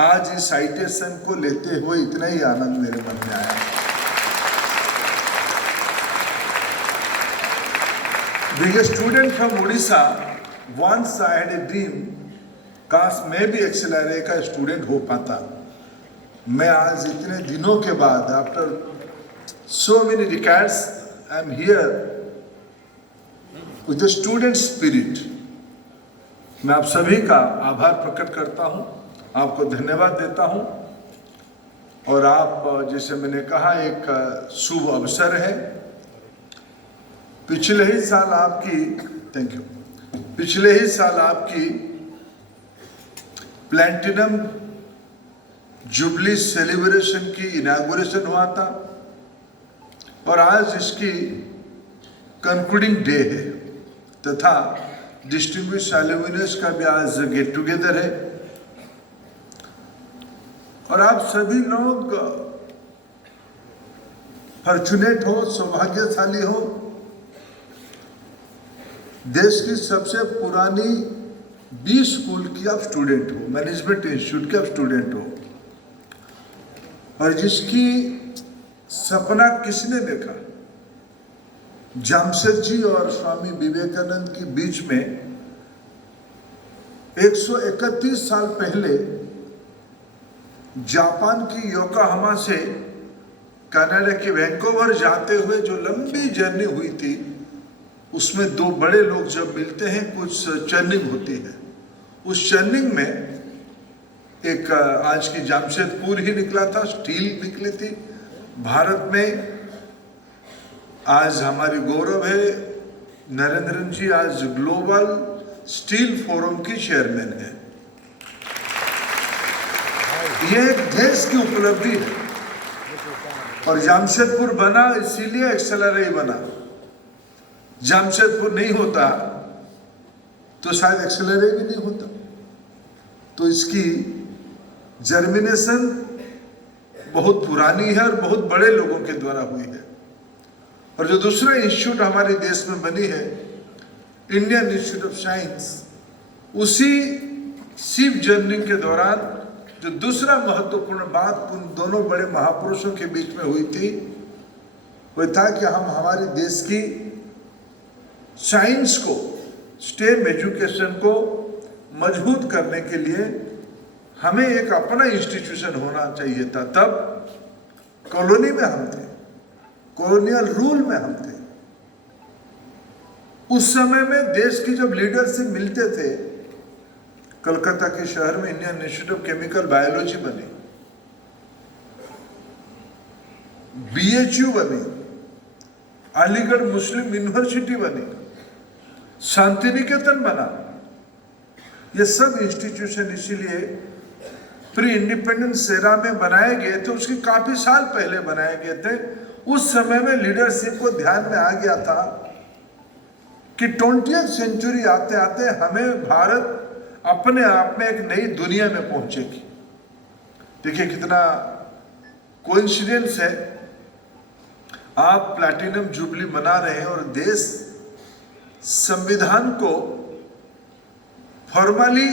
आज इस साइटेशन को लेते हुए इतना ही आनंद मेरे मन में आया। Being a student from Odisha, once I had a dream, काश मैं भी एक्सेलरे का स्टूडेंट हो पाता। मैं आज इतने दिनों के बाद, after so many decades, I am here with a student spirit। मैं आप सभी का आभार प्रकट करता हूं, आपको धन्यवाद देता हूं। और आप, जैसे मैंने कहा, एक शुभ अवसर है। पिछले ही साल आपकी प्लैटिनम जुबली सेलिब्रेशन की इनॉग्रेशन हुआ था और आज इसकी कंक्लूडिंग डे है तथा डिस्टिंग्विश्ड एल्यूमिनस का भी आज गेट टुगेदर है। और आप सभी लोग फॉर्चुनेट हो, सौभाग्यशाली हो, देश की सबसे पुरानी बी स्कूल की आप स्टूडेंट हो, मैनेजमेंट इंस्टीट्यूट के आप स्टूडेंट हो, और जिसकी सपना किसने देखा? जामशेदजी और स्वामी विवेकानंद के बीच में 131 साल पहले जापान की योकोहामा से कनाडा के वैंकूवर जाते हुए जो लंबी जर्नी हुई थी, उसमें दो बड़े लोग जब मिलते हैं कुछ चर्निंग होती है। उस चर्निंग में एक आज की जामशेदपुर ही निकला था, स्टील निकली थी। भारत में आज हमारी गौरव है, नरेंद्रन जी आज ग्लोबल स्टील फोरम की चेयरमैन है। यह एक देश की उपलब्धि है और जामशेदपुर बना इसीलिए एक्सेलरे बना। जामशेदपुर नहीं होता तो शायद एक्सेलरे भी नहीं होता। तो इसकी जर्मिनेशन बहुत पुरानी है और बहुत बड़े लोगों के द्वारा हुई है। और जो दूसरा इंस्टीट्यूट हमारे देश में बनी है, इंडियन इंस्टीट्यूट ऑफ साइंस, उसी शिप जर्नी के दौरान जो दूसरा महत्वपूर्ण बात उन दोनों बड़े महापुरुषों के बीच में हुई थी, वह था कि हम हमारे देश की साइंस को, स्टेम एजुकेशन को मजबूत करने के लिए हमें एक अपना इंस्टीट्यूशन होना चाहिए था। तब कॉलोनी में हम थे, कॉलोनियल रूल में हम थे। उस समय में देश की जब लीडरशिप मिलते थे, कलकत्ता के शहर में Indian institute of chemical biology बनी, BHU बनी, अलीगढ़ मुस्लिम यूनिवर्सिटी बनी, शांति निकेतन बना। ये सब इंस्टीट्यूशन इसीलिए प्री इंडिपेंडेंस एरा में बनाए गए थे, उसके काफी साल पहले बनाए गए थे। उस समय में लीडरशिप को ध्यान में आ गया था कि 20वीं सेंचुरी आते आते हमें भारत अपने आप में एक नई दुनिया में पहुंचेगी। देखिए कितना कोइंसिडेंस है, आप प्लैटिनम जुबली मना रहे हैं और देश संविधान को फॉर्मली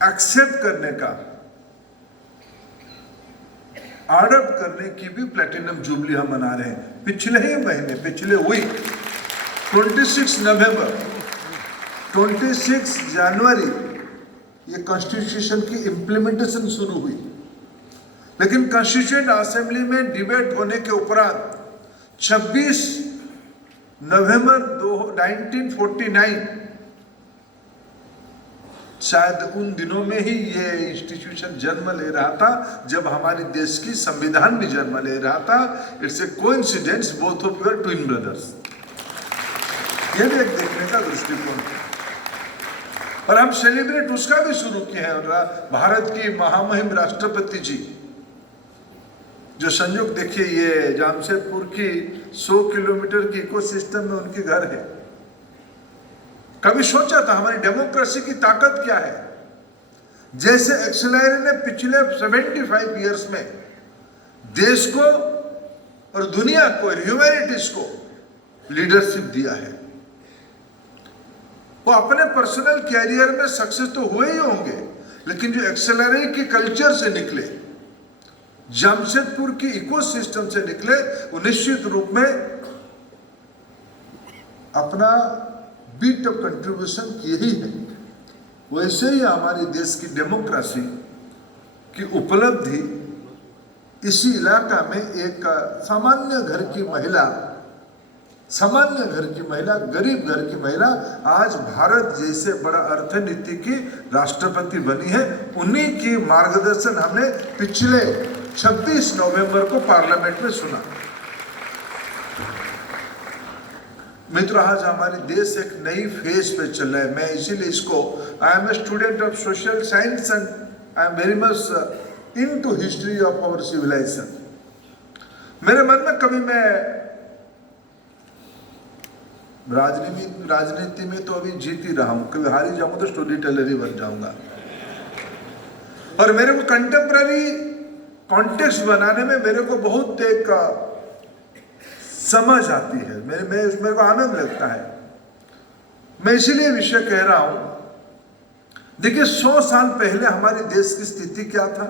एक्सेप्ट करने का, अडॉप्ट करने की भी प्लैटिनम जुबली हम मना रहे हैं। पिछले ही महीने, पिछले वीक 26 नवंबर, 26 जनवरी ये कॉन्स्टिट्यूशन की इम्प्लीमेंटेशन शुरू हुई। लेकिन कॉन्स्टिट्यूएंट असेंबली में डिबेट होने के उपरांत 26 नवंबर 1949, शायद उन दिनों में ही ये इंस्टीट्यूशन जन्म ले रहा था जब हमारे देश की संविधान भी जन्म ले रहा था। It's a coincidence, both of your twin brothers. ये भी एक देखने का दृष्टिकोण है और हम सेलिब्रेट उसका भी शुरू किए हैं। भारत की महामहिम राष्ट्रपति जी जो संयोग, देखिए ये जामशेदपुर की 100 किलोमीटर की इकोसिस्टम में उनके घर है। कभी सोचा था हमारी डेमोक्रेसी की ताकत क्या है? जैसे एक्सेलरे ने पिछले 75 इयर्स में देश को और दुनिया को, ह्यूमैनिटीज को लीडरशिप दिया है, वो अपने पर्सनल कैरियर में सक्सेस तो हुए ही होंगे, लेकिन जो एक्सेलरी के कल्चर से निकले, जमशेदपुर की इकोसिस्टम से निकले, वो निश्चित रूप में अपना बीट ऑफ कंट्रीब्यूशन किए ही है। वैसे ही हमारे देश की डेमोक्रेसी की उपलब्धि इसी इलाका में एक सामान्य घर की महिला, गरीब घर की महिला आज भारत जैसे बड़ा अर्थनीति की राष्ट्रपति बनी है। उन्हीं की मार्गदर्शन हमने पिछले 26 नवंबर को पार्लियामेंट में सुना। मित्रों, आज हमारे देश एक नई फेज पे चल रहा है। मैं इसीलिए इसको, I am a student of social science and I am very much into history of our civilisation. मेरे मन में कभी मैं राजनीति में तो अभी जीत ही रहा हूं, कभी हारी जाऊंगा तो स्टोरी टेलर ही बन जाऊंगा। और मेरे को कंटेम्प्ररी कॉन्टेक्स्ट बनाने में मेरे को बहुत एक समझ आती है, मेरे को आनंद लगता है। मैं इसीलिए विषय कह रहा हूं। देखिए, 100 साल पहले हमारे देश की स्थिति क्या था।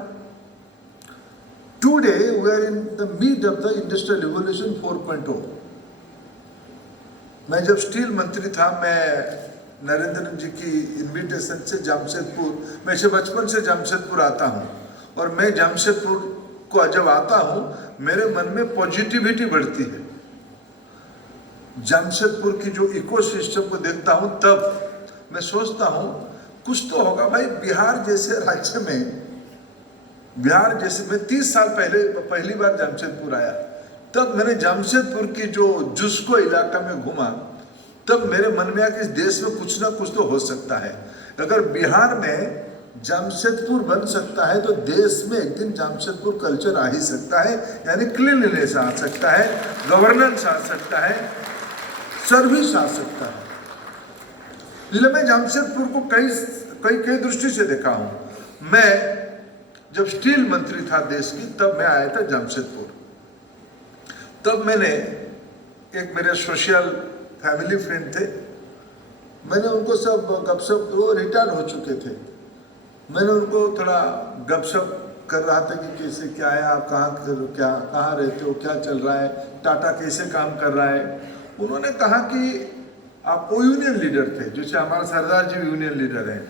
Today we are in the mid of the industrial revolution 4.0। मैं जब स्टील मंत्री था, मैं नरेंद्र जी की इनविटेशन से जमशेदपुर, मैं से बचपन से जमशेदपुर आता हूँ, और मैं जमशेदपुर को जब आता हूँ मेरे मन में पॉजिटिविटी बढ़ती है। जमशेदपुर की जो इकोसिस्टम को देखता हूँ तब मैं सोचता हूँ कुछ तो होगा भाई। बिहार जैसे राज्य में, बिहार जैसे, मैं 30 साल पहले पहली बार जमशेदपुर आया, तब मैंने जमशेदपुर की जो जुस्को इलाका में घूमा, तब मेरे मन में आया कि इस देश में कुछ ना कुछ तो हो सकता है। अगर बिहार में जमशेदपुर बन सकता है तो देश में एक दिन जमशेदपुर कल्चर आ ही सकता है, यानी क्लीनलीनेस आ सकता है, गवर्नेंस आ सकता है, सर्विस आ सकता है। इसलिए मैं जमशेदपुर को कई दृष्टि से देखा हूँ। मैं जब स्टील मंत्री था देश की, तब मैं आया था जमशेदपुर। तब मैंने, एक मेरे सोशल फैमिली फ्रेंड थे, मैंने उनको सब गपशप, वो रिटायर्ड हो चुके थे, मैंने उनको थोड़ा गपशप कर रहा था कि कैसे क्या है, आप कहाँ रहते हो, क्या चल रहा है, टाटा कैसे काम कर रहा है। उन्होंने कहा कि आप, वो यूनियन लीडर थे, जैसे हमारा सरदार जी यूनियन लीडर हैं।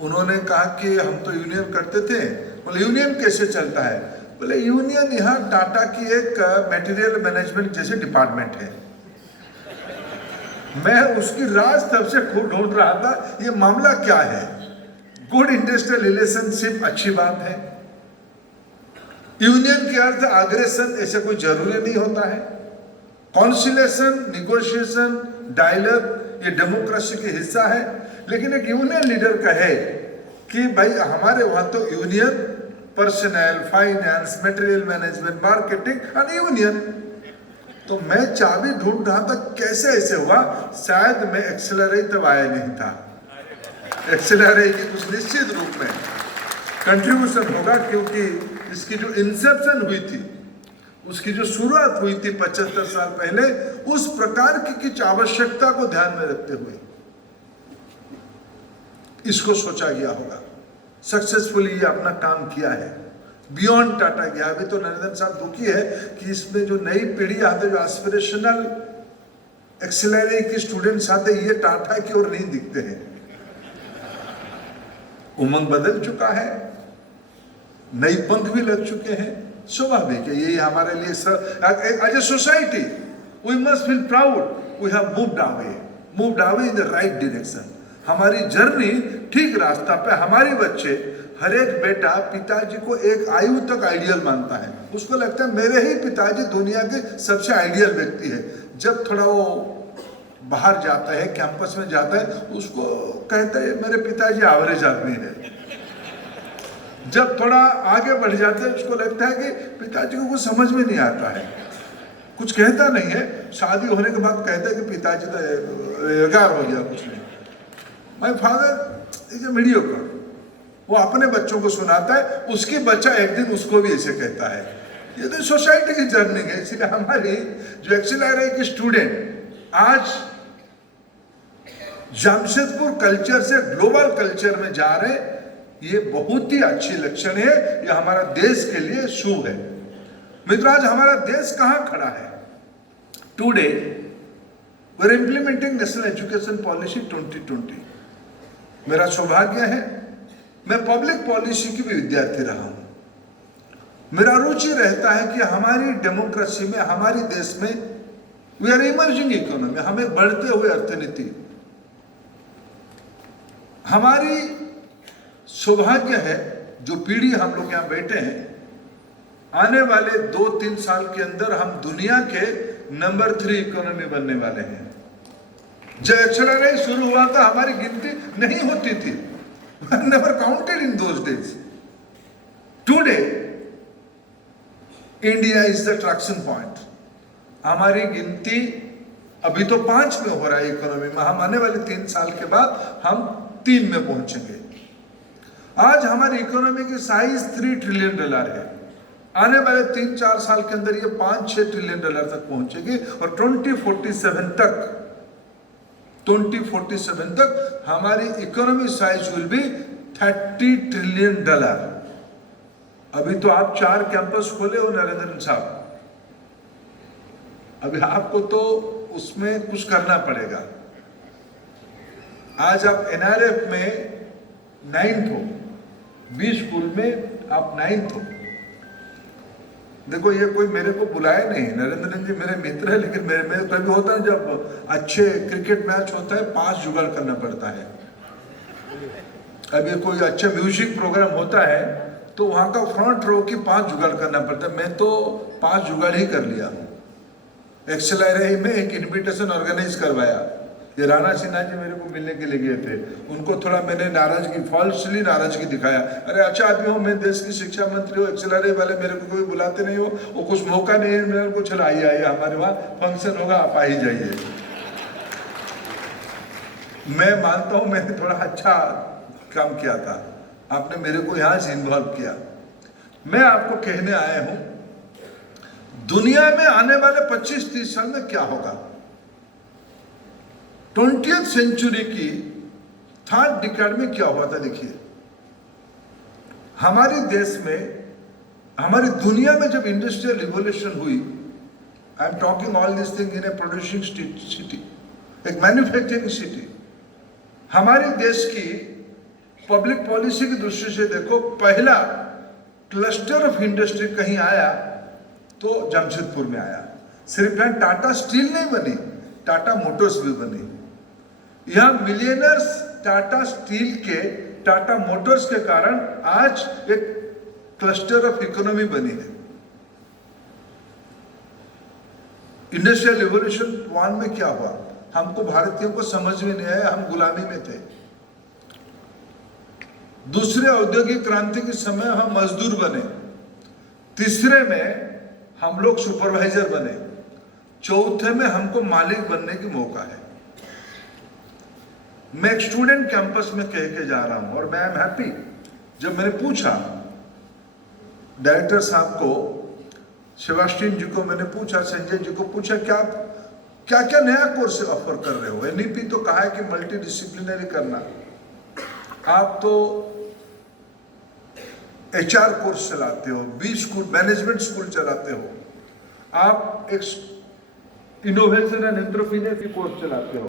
उन्होंने कहा कि हम तो यूनियन करते थे। बोले यूनियन कैसे चलता है? बोले यूनियन यहाँ टाटा की एक मटेरियल मैनेजमेंट जैसे डिपार्टमेंट है। मैं उसकी राज तब से खूब ढूंढ रहा था, ये मामला क्या है। गुड इंडस्ट्रियल रिलेशनशिप अच्छी बात है, यूनियन के अर्थ अग्रेशन ऐसे कोई जरूरी नहीं होता है। कॉन्सिलेशन, निगोशिएशन, डायलॉग ये डेमोक्रेसी का हिस्सा है। लेकिन एक यूनियन लीडर कहे कि भाई हमारे वहां तो union, personal, finance, material management, marketing और यूनियन, तो मैं चाबी ढूंढ रहा था कैसे ऐसे हुआ। शायद मैं एक्सेलरी तब आया नहीं था। एक्सेलरी की कुछ निश्चित रूप में कंट्रीब्यूशन होगा, क्योंकि इसकी जो इंसेप्शन हुई थी, उसकी जो शुरुआत हुई थी 75 साल पहले, उस प्रकार की कुछ आवश्यकता को ध्यान में रखते हुए इसको सोचा गया होगा। सक्सेसफुली ये अपना काम किया है, बियॉन्ड टाटा गया। अभी तो नरेंद्र साहब दुखी है कि इसमें जो नई पीढ़ी आते, जो एस्पिरेशनल एक्सेलरी के स्टूडेंट्स आते, ये टाटा की ओर नहीं दिखते हैं। उमंग बदल चुका है, नई पंख भी लग चुके हैं। स्वाभाविक है, यही हमारे लिए as a society we must feel proud we have moved away in the right direction. हमारी जर्नी ठीक रास्ता पे। हमारे बच्चे, हर एक बेटा पिताजी को एक आयु तक आइडियल मानता है। उसको लगता है मेरे ही पिताजी दुनिया के सबसे आइडियल व्यक्ति है। जब थोड़ा वो बाहर जाता है, कैंपस में जाता है, उसको कहता है मेरे पिताजी एवरेज आदमी है। जब थोड़ा आगे बढ़ जाते हैं, उसको लगता है कि पिताजी को कुछ समझ में नहीं आता है, कुछ कहता नहीं है। शादी होने के बाद कहता है कि पिताजी तो बेकार हो गया, कुछ नहीं। My father is a mediocre. वो अपने बच्चों को सुनाता है, उसकी बच्चा एक दिन उसको भी ऐसे कहता है। ये तो सोसाइटी की जर्नी है। इसलिए हमारी जो एक्सेलरी की स्टूडेंट आज जमशेदपुर कल्चर से ग्लोबल कल्चर में जा रहे, ये बहुत ही अच्छी लक्षण है, ये हमारा देश के लिए शुभ है। मित्रों, आज हमारा देश कहां खड़ा है? Today we are implementing national education policy 2020। मेरा सौभाग्य है, मैं पब्लिक पॉलिसी की भी विद्यार्थी रहा हूं। मेरा रुचि रहता है कि हमारी डेमोक्रेसी में, हमारे देश में वी आर इमर्जिंग इकोनॉमी, हमें बढ़ते हुए अर्थनीति, हमारी सौभाग्य है जो पीढ़ी हम लोग यहां बैठे हैं, आने वाले 2-3 साल के अंदर हम दुनिया के नंबर 3 इकोनॉमी बनने वाले हैं। जब एक्सेलरेट शुरू हुआ था हमारी गिनती नहीं होती थी, never counted in those days. Today India is the traction point. हमारी गिनती अभी तो 5 में हो रहा है इकोनॉमी में, हम आने वाले 3 साल के बाद हम 3 में पहुंचेंगे। आज हमारी इकोनॉमी की साइज $3 ट्रिलियन है। आने वाले 3-4 साल के अंदर ये $5-6 ट्रिलियन तक पहुंचेगी और 2047 तक हमारी economy size will be $30 trillion. अभी तो आप 4 कैंपस खोले हो नरेंद्र साहब, अभी आपको तो उसमें कुछ करना पड़ेगा। आज आप NRF में 9th हो, 20 स्कूल में आप 9th हो। देखो, ये कोई मेरे को बुलाए नहीं, नरेंद्र जी मेरे मित्र है, लेकिन मेरे कभी होता है जब अच्छे क्रिकेट मैच होता है 5 जुगाड़ करना पड़ता है। अभी कोई अच्छा म्यूजिक प्रोग्राम होता है तो वहां का फ्रंट रो की 5 जुगाड़ करना पड़ता है। मैं तो 5 जुगाड़ ही कर लिया हूँ। एक्सेलरेट में एक इन्विटेशन ऑर्गेनाइज करवाया, ये राणा सिन्हा जी मेरे को मिलने के लिए गए थे, उनको थोड़ा मैंने नाराजगी, फॉल्सली नाराजगी दिखाया। अरे अच्छा आदमी हो, मैं देश की शिक्षा मंत्री हो, एक्सेलरेट वाले मेरे को कोई बुलाते नहीं हो, वो कुछ मौका नहीं है मेरे को, चलो आइए हमारे वहाँ फंक्शन होगा, आप आ ही जाइए। मैं मानता हूँ मैंने थोड़ा अच्छा काम किया था, आपने मेरे को यहाँ से इन्वॉल्व किया। मैं आपको कहने आया हूँ, दुनिया में आने वाले 25-30 साल में क्या होगा। 20th सेंचुरी की 3rd डिकेड में क्या हुआ था, देखिए। हमारे देश में, हमारी दुनिया में जब इंडस्ट्रियल रिवॉल्यूशन हुई, I am talking all this thing in A producing city, एक मैन्युफैक्चरिंग सिटी। हमारे देश की पब्लिक पॉलिसी की दृष्टि से देखो, पहला क्लस्टर ऑफ इंडस्ट्री कहीं आया तो जमशेदपुर में आया। सिर्फ यहाँ टाटा स्टील नहीं बनी, टाटा मोटर्स भी बनी। यहाँ मिलियनर्स टाटा स्टील के, टाटा मोटर्स के कारण आज एक क्लस्टर ऑफ इकोनॉमी बनी है। इंडस्ट्रियल रिवॉल्यूशन 1 में क्या हुआ, हमको भारतीयों को समझ में नहीं आया, हम गुलामी में थे। दूसरे औद्योगिक क्रांति के समय हम मजदूर बने। तीसरे में हम लोग सुपरवाइजर बने। चौथे में हमको मालिक बनने की मौका है। मैं एक स्टूडेंट कैंपस में कह के जा रहा हूं और मैं एम हैप्पी। जब मैंने पूछा डायरेक्टर साहब को, सेबास्टियन जी को मैंने पूछा, संजय जी को पूछा, क्या क्या नया कोर्स ऑफर कर रहे हो। एनईपी तो कहा है कि मल्टी डिसिप्लिनरी करना, आप तो HR कोर्स चलाते हो, B स्कूल, मैनेजमेंट स्कूल चलाते हो, आप एक इनोवेशन एंड एंटरप्रेन्योरशिप कोर्स चलाते हो।